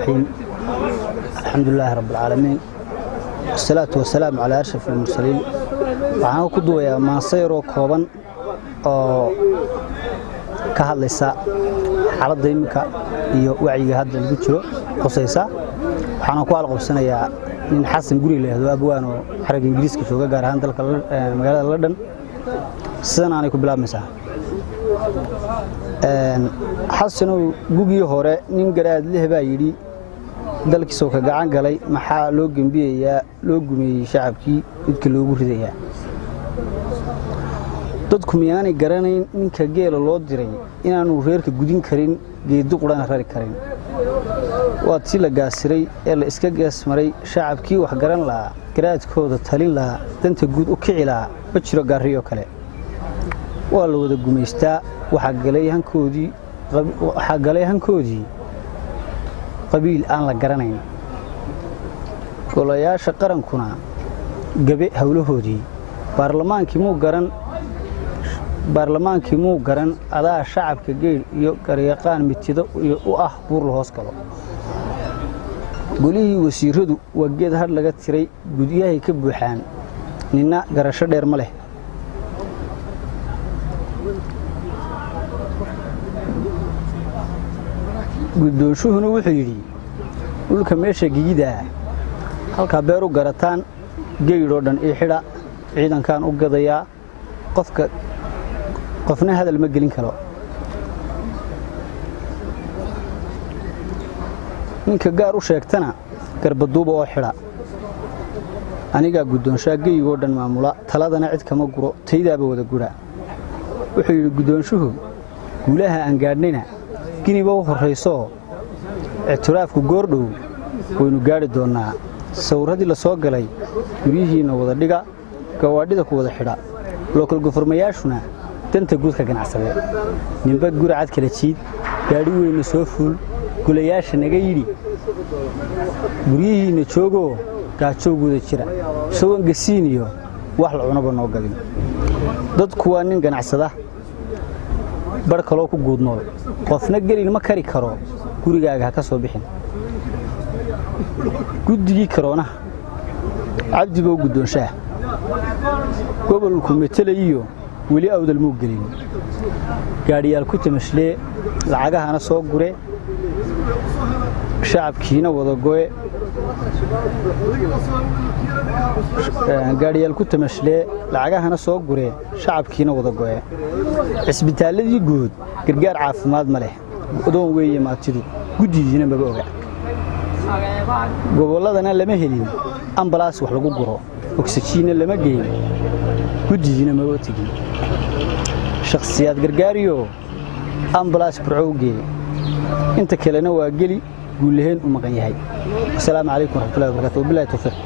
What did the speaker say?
الحمد لله رب العالمين والصلاة والسلام على أشرف المرسلين. waxaan ku duwayaa maasayro kooban oo ka hadlaysa xaaladda imika iyo wacyiga hadda lagu jiro qosaysa. waxaan ku alqabsanayaa in xasan guri leeyahay abwaan oo xarag Ingiriiska jooga gaar ahaan dalka magaalada London sidaan aanay ku bilaabmaysaa. xasan gugii hore nin garaad leh baa yiri dalkiisa ka gacan galay maxaa loo gambiyeeyaa loo gumeeyay shacabkii midka loogu ridayaa. dadku miyaanay garanayn ninka geela loo diray inaanu reerka gudin karin geedo quraan rari karin. waa tii la gaasiray ee la iska gaasmaray shacabkii wax garan lahaa garaadkooda talin lahaa danta guud u kici lahaa ma jiro gaariyo kale. waa la wada gumeystaa waxa galay hankoodii qabiil aan la garanayn. golayaasha qarankuna gabe hawlahoodii baarlamaankii muu garan adaa shacabka geel iyo garyaqaan mitido iyo u ah buur la hoos galo. golihii wasiiradu waa geed har laga tiray gudyahay ka buuxaan nina garasho dheer ma leh. guddoonshuhuna wuxuu yidhi dhulka meesha gigida halka beer u garataan geeydoo dhan ii xidha ciidankan u gadayaa qofna hadal ma gelin karo. ninka gaar u sheegtana garbaduuba oo xidha. anigaa guddoonshaa geeygoo dhan maamula taladana cid kama guro taydaaba wada gura. wuxuu yidhi guddoonshuhu guulaha aan gaadhnayna giniba u horrayso ictiraafku goordhow waynu gaadhi doonnaa. sawirradii la soo galay guryihiinna wada dhiga gawaadhida ku wada xidha. lookal goformayaashuna danta guud ka ganacsadee ninba guri cad kala jiid gaadhi weyna soo fuul gulayaasha naga yidhi guryihiinna joogoo gaajowgooda jira isagoon gasiin iyo wax la cunaba noo galin. dadku waa nin ganacsada bar kaloo ku guud nool qofna gelin ma kari karo gurigaaga ha ka soo bixin. guddigii karoonaha cabdi buu guddoonshaa gobolku metelayo weli awdal muu gelin. gaadhiyaal ku tamashlee lacagahana soo gure shacabkiina wada go'e. gaadhiyaal ku tamashlee lacagahana soo gure shacabkiina wada go'e. cisbitaaladii guud gargaar caafimaad ma leh odoon weeye maatidu guddidiina maba oga. gobolladana lama helin ambalaas wax lagu guro oksijiinna lama geyn guddidiina maba tegin. shakhsiyaad gargaariyo ambalaas burcow geey inta kalena waa geli guulahayn u maqan yahay. assalaamu calaykum waraxmatullahi wabarakaatuh. wabillahi tawfiiq.